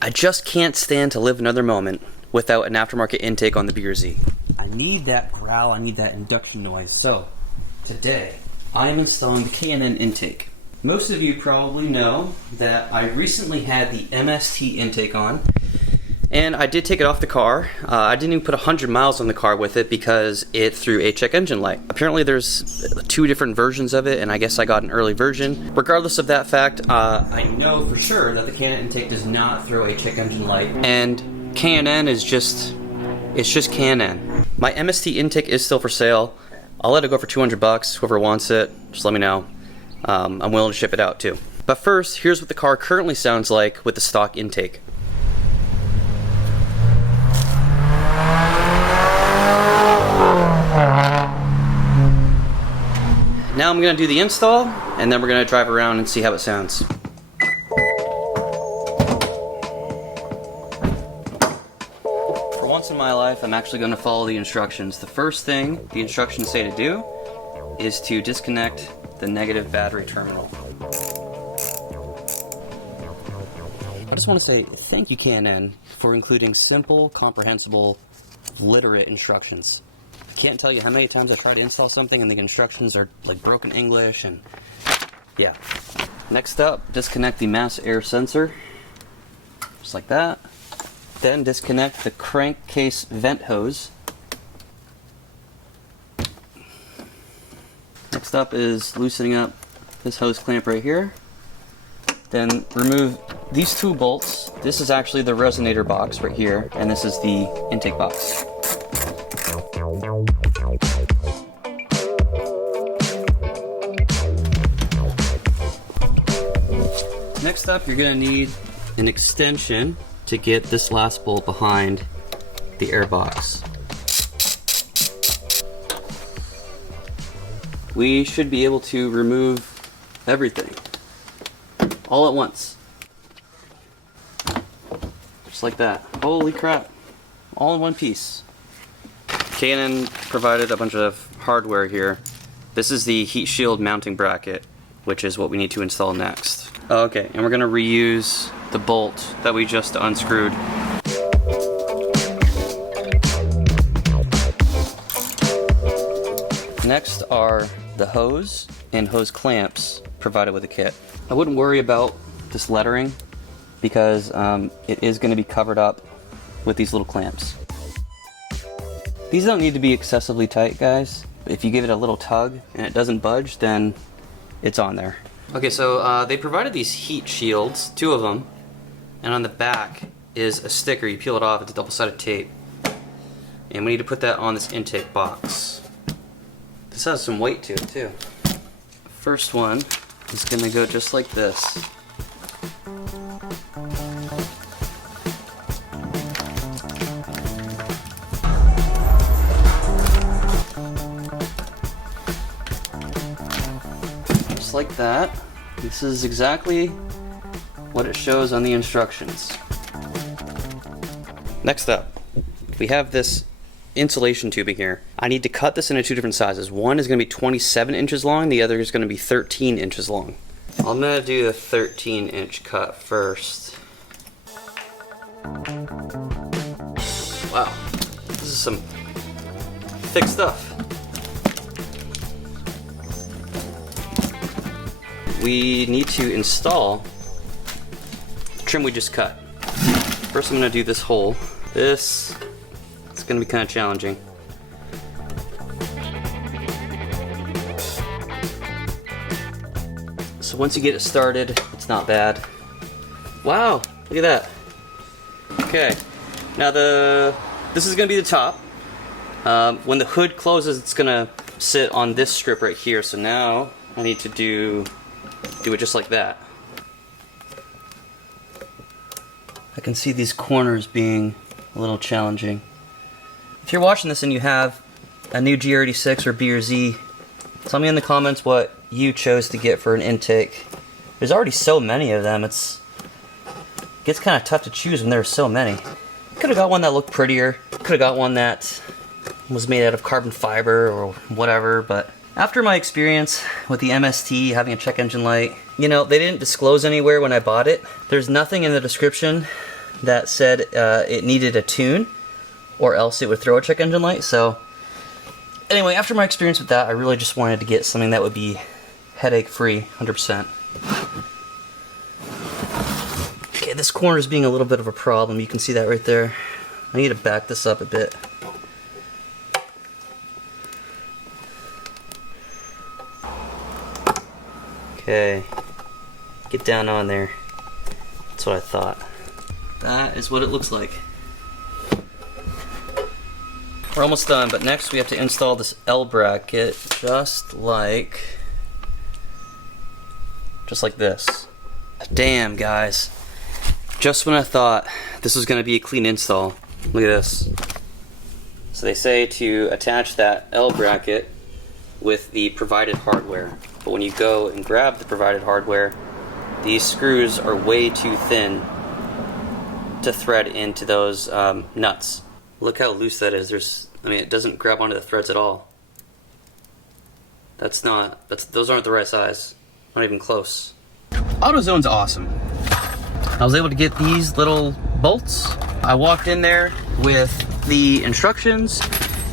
I just can't stand to live another moment without an aftermarket intake on the BRZ. I need that growl, I need that induction noise. So, today, I am installing the K&N Intake. Most of you probably know that I recently had the MST intake on, and I did take it off the car. I didn't even put 100 miles on the car with it because it threw a check engine light. Apparently there's 2 different versions of it, and I guess I got an early version. Regardless of that fact, I know for sure that the K&N Intake does not throw a check engine light, and K&N is just, it's just K&N. My MST intake is still for sale. I'll let it go for 200 bucks. Whoever wants it, just let me know. I'm willing to ship it out too. But first, here's what the car currently sounds like with the stock intake. Now I'm going to do the install, and then we're going to drive around and see how it sounds. For once in my life, I'm actually going to follow the instructions. The first thing the instructions say to do is to disconnect the negative battery terminal. I just want to say thank you, K&N, for including simple, comprehensible, literate instructions. Can't tell you how many times I try to install something and the instructions are like broken English, and yeah. Next up, disconnect the mass air sensor, just like that. Then disconnect the crankcase vent hose. Next up is loosening up this hose clamp right here. Then remove these 2 bolts. This is actually the resonator box right here, and this is the intake box. Next up, you're going to need an extension to get this last bolt behind the air box. We should be able to remove everything all at once. Just like that. Holy crap. All in one piece. K&N provided a bunch of hardware here. This is the heat shield mounting bracket, which is what we need to install next. Okay, and we're going to reuse the bolt that we just unscrewed. Next are the hose and hose clamps provided with the kit. I wouldn't worry about this lettering because it is going to be covered up with these little clamps. These don't need to be excessively tight, guys. If you give it a little tug and it doesn't budge, then it's on there. Okay, so they provided these heat shields, 2 of them, and on the back is a sticker. You peel it off, it's double-sided tape. And we need to put that on this intake box. This has some weight to it too. First one is going to go just like this. Just like that. This is exactly what it shows on the instructions. Next up, we have this insulation tubing here. I need to cut this into 2 different sizes. One is going to be 27 inches long, the other is going to be 13 inches long. I'm going to do the 13-inch cut first. Wow, this is some thick stuff. We need to install the trim we just cut. First I'm going to do this hole. This is going to be kind of challenging. So once you get it started, it's not bad. Wow, look at that. Okay, now this is going to be the top. When the hood closes, it's going to sit on this strip right here. So now I need to do it just like that. I can see these corners being a little challenging. If you're watching this and you have a new GR86 or BRZ, tell me in the comments what you chose to get for an intake. There's already so many of them, it gets kind of tough to choose when there are so many. Could have got one that looked prettier, could have got one that was made out of carbon fiber or whatever, but after my experience with the MST having a check engine light, you know, they didn't disclose anywhere when I bought it. There's nothing in the description that said it needed a tune or else it would throw a check engine light. So anyway, after my experience with that, I really just wanted to get something that would be headache free, 100%. Okay, this corner is being a little bit of a problem. You can see that right there. I need to back this up a bit. Okay, get down on there. That's what I thought. That is what it looks like. We're almost done, but next we have to install this L bracket just like this. Damn, guys. Just when I thought this was going to be a clean install, look at this. So they say to attach that L bracket with the provided hardware. But when you go and grab the provided hardware, these screws are way too thin to thread into those nuts. Look how loose that is. It doesn't grab onto the threads at all. Those aren't the right size. Not even close. AutoZone's awesome. I was able to get these little bolts. I walked in there with the instructions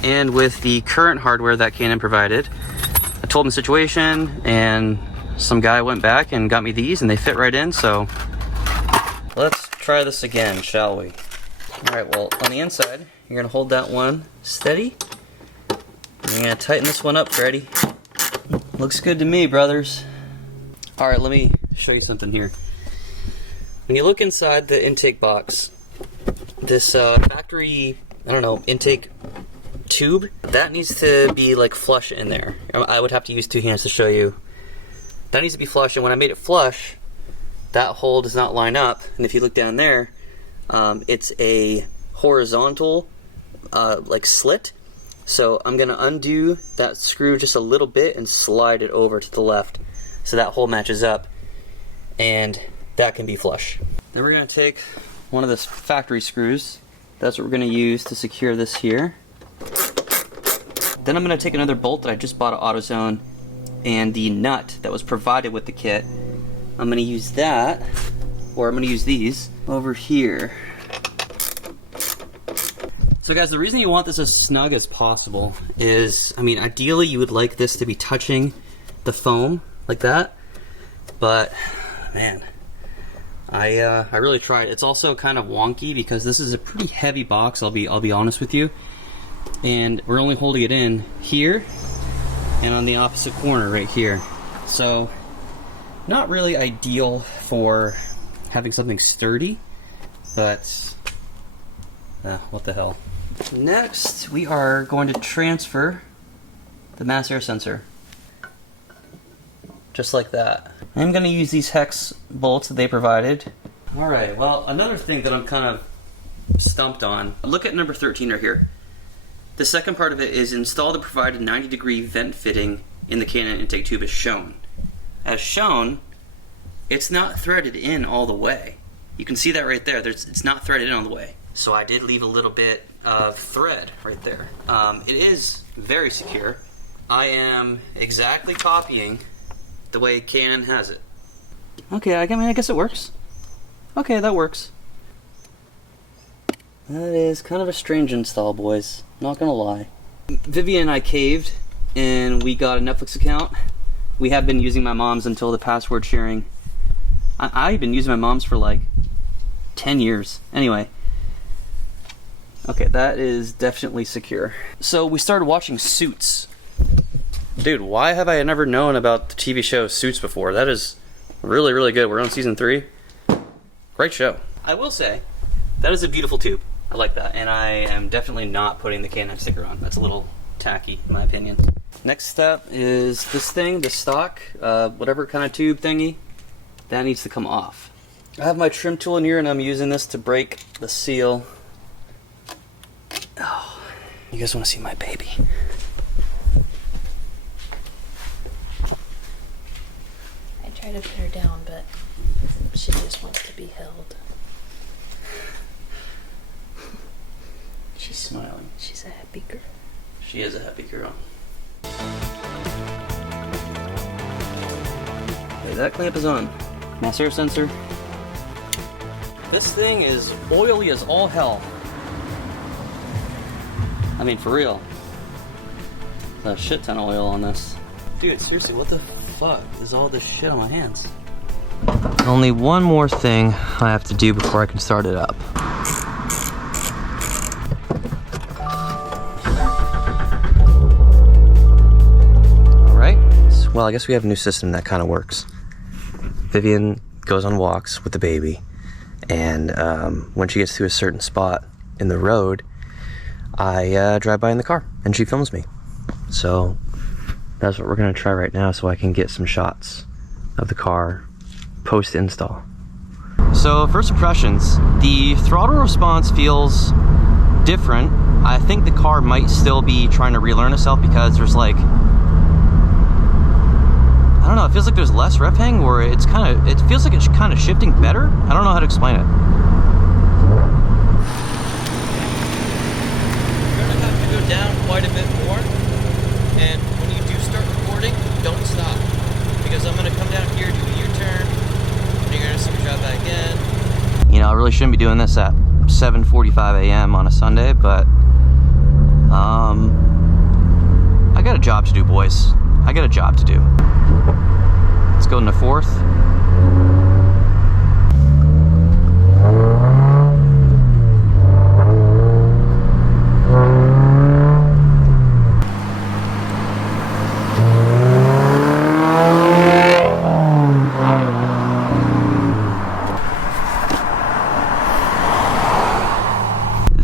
and with the current hardware that K&N provided. I told them the situation, and some guy went back and got me these, and they fit right in, so let's try this again, shall we? Alright, well, on the inside, you're going to hold that one steady. You're going to tighten this one up, Freddy. Looks good to me, brothers. Alright, let me show you something here. When you look inside the intake box, this factory, intake tube, that needs to be like flush in there. I would have to use two hands to show you. That needs to be flush, and when I made it flush, that hole does not line up, and if you look down there, it's a horizontal like slit. So I'm gonna undo that screw just a little bit and slide it over to the left so that hole matches up, and that can be flush. Then we're gonna take one of the factory screws. That's what we're gonna use to secure this here. Then I'm gonna take another bolt that I just bought at AutoZone and the nut that was provided with the kit. I'm gonna use that, or I'm gonna use these over here. So guys, the reason you want this as snug as possible is, ideally you would like this to be touching the foam like that, but man, I really tried. It's also kind of wonky because this is a pretty heavy box, I'll be honest with you, and we're only holding it in here and on the opposite corner right here. So not really ideal for having something sturdy, but what the hell. Next, we are going to transfer the mass air sensor. Just like that. I'm going to use these hex bolts that they provided. Alright, well, another thing that I'm kind of stumped on, look at number 13 right here. The second part of it is install the provided 90-degree vent fitting in the K&N intake tube as shown. As shown, it's not threaded in all the way. You can see that right there. It's not threaded in all the way. So I did leave a little bit of thread right there. It is very secure. I am exactly copying the way K&N has it. Okay, I guess it works. Okay, that works. That is kind of a strange install, boys. Not gonna lie. Vivian and I caved, and we got a Netflix account. We have been using my mom's until the password sharing. I've been using my mom's for like 10 years. Anyway. Okay, that is definitely secure. So we started watching Suits. Dude, why have I never known about the TV show Suits before? That is really, really good. We're on season 3. Great show. I will say, that is a beautiful tube. I like that. And I am definitely not putting the K&N sticker on. That's a little tacky, in my opinion. Next step is this thing, the stock, whatever kind of tube thingy. That needs to come off. I have my trim tool in here, and I'm using this to break the seal. Oh, you guys want to see my baby? I try to put her down, but she just wants to be held. She's Smiling. She's a happy girl. She is a happy girl. Okay, that clamp is on. Mass air sensor. This thing is oily as all hell. I mean, for real. There's a shit ton of oil on this. Dude, seriously, what the fuck is all this shit on my hands? Only one more thing I have to do before I can start it up. Alright, well I guess we have a new system that kind of works. Vivian goes on walks with the baby, and when she gets to a certain spot in the road, I drive by in the car and she films me. So that's what we're gonna try right now, so I can get some shots of the car post-install. So first impressions, the throttle response feels different. I think the car might still be trying to relearn itself because there's like, I don't know, it feels like there's less rev hang, or it feels like it's kind of shifting better. I don't know how to explain it. You're gonna have to go down quite a bit more, and when you do start recording, don't stop, because I'm gonna come down here, do a U-turn, and you're gonna see me drive back in. You know, I really shouldn't be doing this at 7:45 a.m. on a Sunday, but I got a job to do, boys. I got a job to do. Let's go into fourth.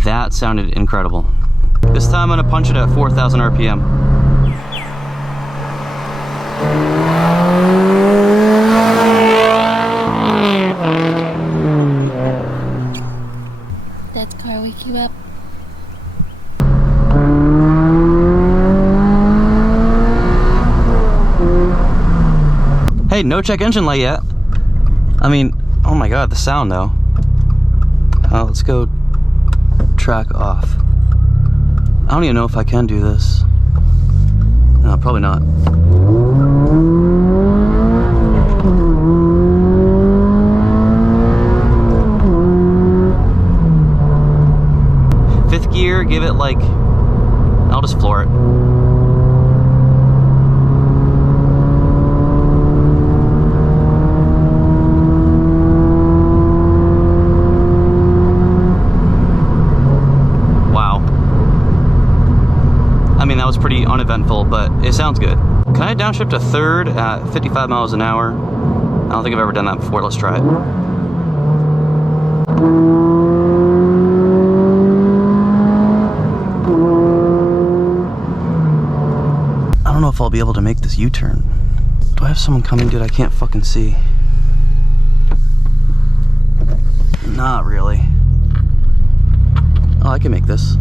That sounded incredible. This time I'm gonna punch it at 4,000 RPM. That car wake you up? Hey, no check engine light yet. I mean, oh my god, the sound though. Let's go track off. I don't even know if I can do this. No, probably not. Fifth gear, give it like, I'll just floor it. Pretty uneventful, but it sounds good. Can I downshift to third at 55 miles an hour? I don't think I've ever done that before. Let's try it. I don't know if I'll be able to make this U-turn. Do I have someone coming, dude? I can't fucking see. Not really. Oh, I can make this.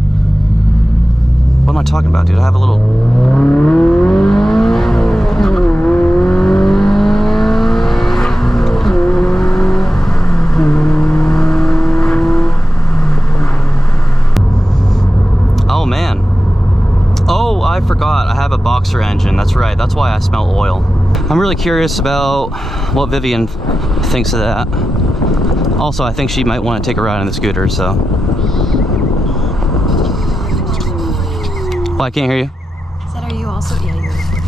What am I talking about, dude? I have a little... Oh, man. Oh, I forgot. I have a boxer engine. That's right. That's why I smell oil. I'm really curious about what Vivian thinks of that. Also, I think she might want to take a ride on the scooter, so... Oh, I can't hear you. Said, are you also? Yeah, you're recording.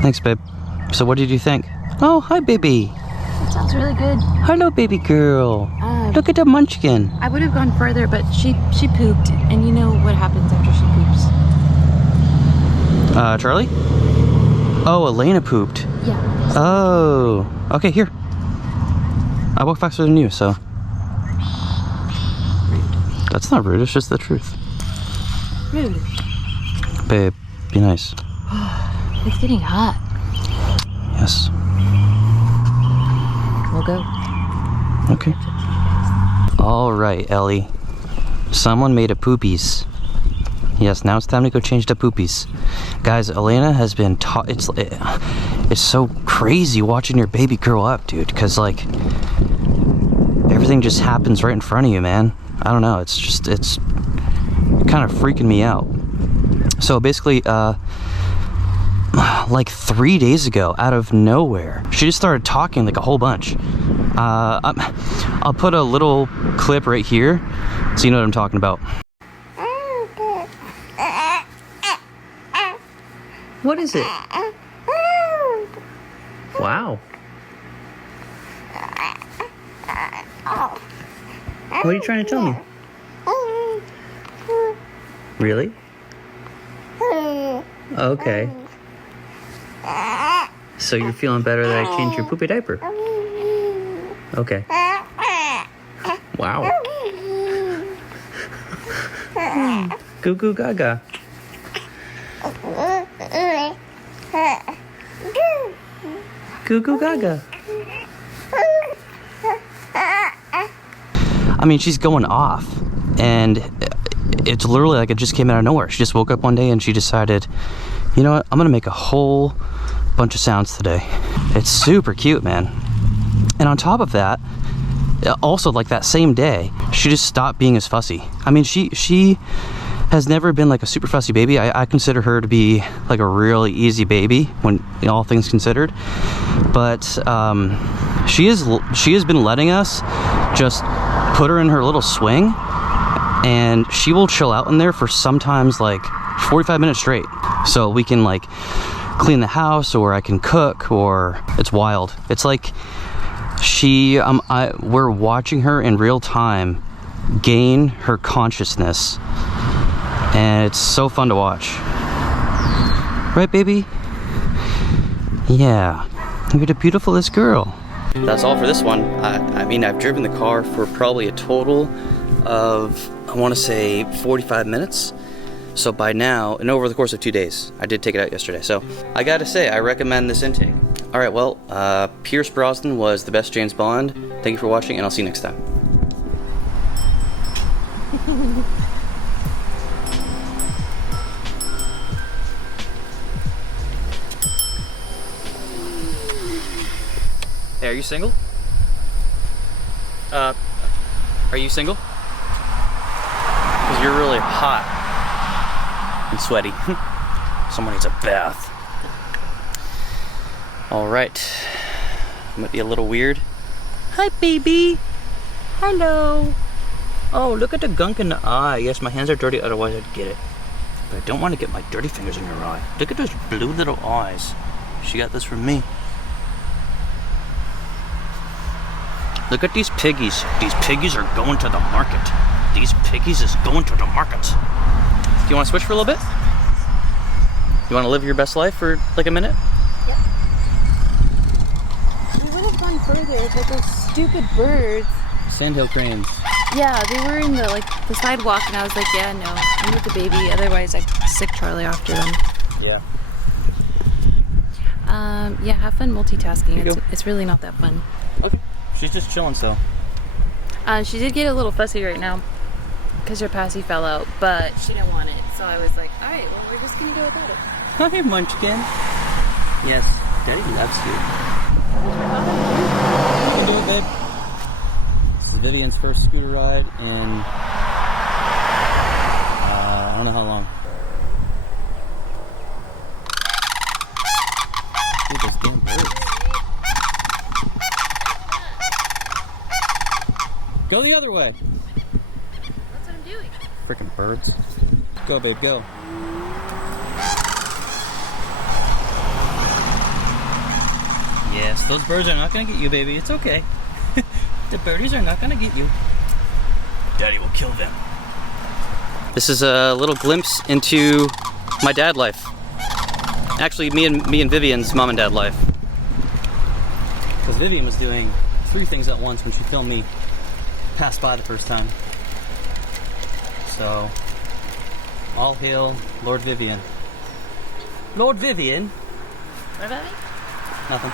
Thanks, babe. So what did you think? Oh, hi, baby. That sounds really good. Hello, baby girl. Look at the munchkin. I would have gone further, but she pooped, and you know what happens after she poops. Charlie? Oh, Elena pooped. Yeah. Oh. Okay, here. I walk faster than you, so. Rude. That's not rude, it's just the truth. Rude. Babe, be nice. It's getting hot. Yes. We'll go. Okay. All right, Ellie. Someone made a poopies. Yes, now it's time to go change the poopies. Guys, Elena has been taught. It's so crazy watching your baby grow up, dude. Because like everything just happens right in front of you, man. I don't know. It's kind of freaking me out. So basically, like 3 days ago, out of nowhere, she just started talking like a whole bunch. I'll put a little clip right here so you know what I'm talking about. What is it? Wow. What are you trying to tell me? Really? Okay. So you're feeling better that I changed your poopy diaper? Okay. Wow. Goo goo gaga. Goo goo gaga. I mean, she's going off, and it's literally like it just came out of nowhere. She just woke up one day and she decided, you know what, I'm gonna make a whole bunch of sounds today. It's super cute, man. And on top of that, also like that same day, she just stopped being as fussy. I mean, she has never been like a super fussy baby. I consider her to be like a really easy baby when all things considered. But she has been letting us just put her in her little swing, and she will chill out in there for sometimes like 45 minutes straight. So we can like clean the house, or I can cook, or it's wild. It's like we're watching her in real time gain her consciousness, and it's so fun to watch. Right, baby? Yeah, you're the beautifulest girl. That's all for this one. I mean, I've driven the car for probably a total of, I want to say 45 minutes. So by now, and over the course of 2 days, I did take it out yesterday. So I gotta say, I recommend this intake. All right, well, Pierce Brosnan was the best James Bond. Thank you for watching, and I'll see you next time. Hey, are you single? Are you single? Because you're really hot and sweaty. Someone needs a bath. All right. Might be a little weird. Hi, baby. Hello. Oh, look at the gunk in the eye. Yes, my hands are dirty, otherwise I'd get it. But I don't want to get my dirty fingers in your eye. Look at those blue little eyes. She got this from me. Look at these piggies. These piggies are going to the market. These piggies is going to the market. Do you want to switch for a little bit? You want to live your best life for like a minute? Yep. We would have gone further, but those stupid birds. Sandhill cranes. Yeah, they were in the sidewalk, and I was like, yeah, no, I'm with the baby. Otherwise, I'd sick Charlie after them. Yeah. Yeah, have fun multitasking. It's really not that fun. Okay. She's just chilling still. She did get a little fussy right now because her passy fell out, but she didn't want it. So I was like, all right, well, we're just going to go without it. Hi, Munchkin. Yes, Daddy loves you. You can do it, babe. This is Vivian's first scooter ride in, I don't know how long. Dude, those damn birds. Go the other way. That's what I'm doing. Freaking birds. Go, babe, go. Yes, those birds are not going to get you, baby. It's okay. The birdies are not going to get you. Daddy will kill them. This is a little glimpse into my dad life. Actually, me and Vivian's mom and dad life. Because Vivian was doing 3 things at once when she filmed me pass by the first time. So, all hail Lord Vivian. Lord Vivian? What about me? Nothing.